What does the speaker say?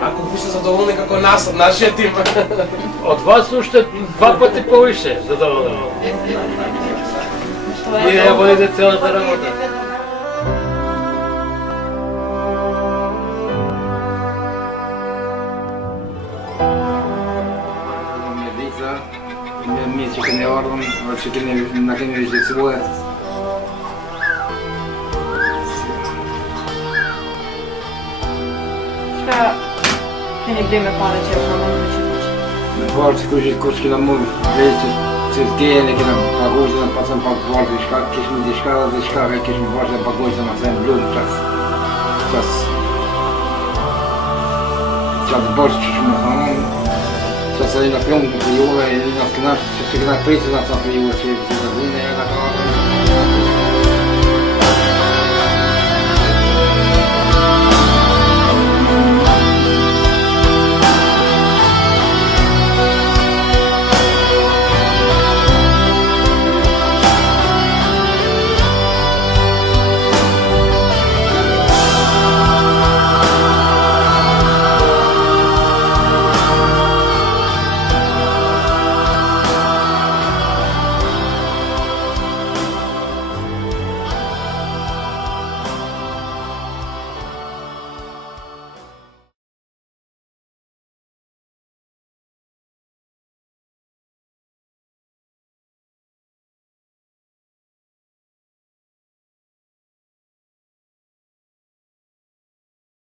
Ако бiste задоволни како нас, нашиот тим. Од вас уште 2 пати повише задоволен. Вие ја водите целата работа. Ми че не ордам, че не накине вижте своя. Šta čini vrijeme paleće u Romanovicinović? Na dvorci koji kočki na mur, vidite, se zgijene, ki nam paguzi, pa sam pa dvorci, kiš mi diškala, kiš mi vožda paguzi, na sem ljud, čas borčić mu, čas se i na film prijuve, i na knaš, će se gledati pricu na sam prijuve, će se zadine,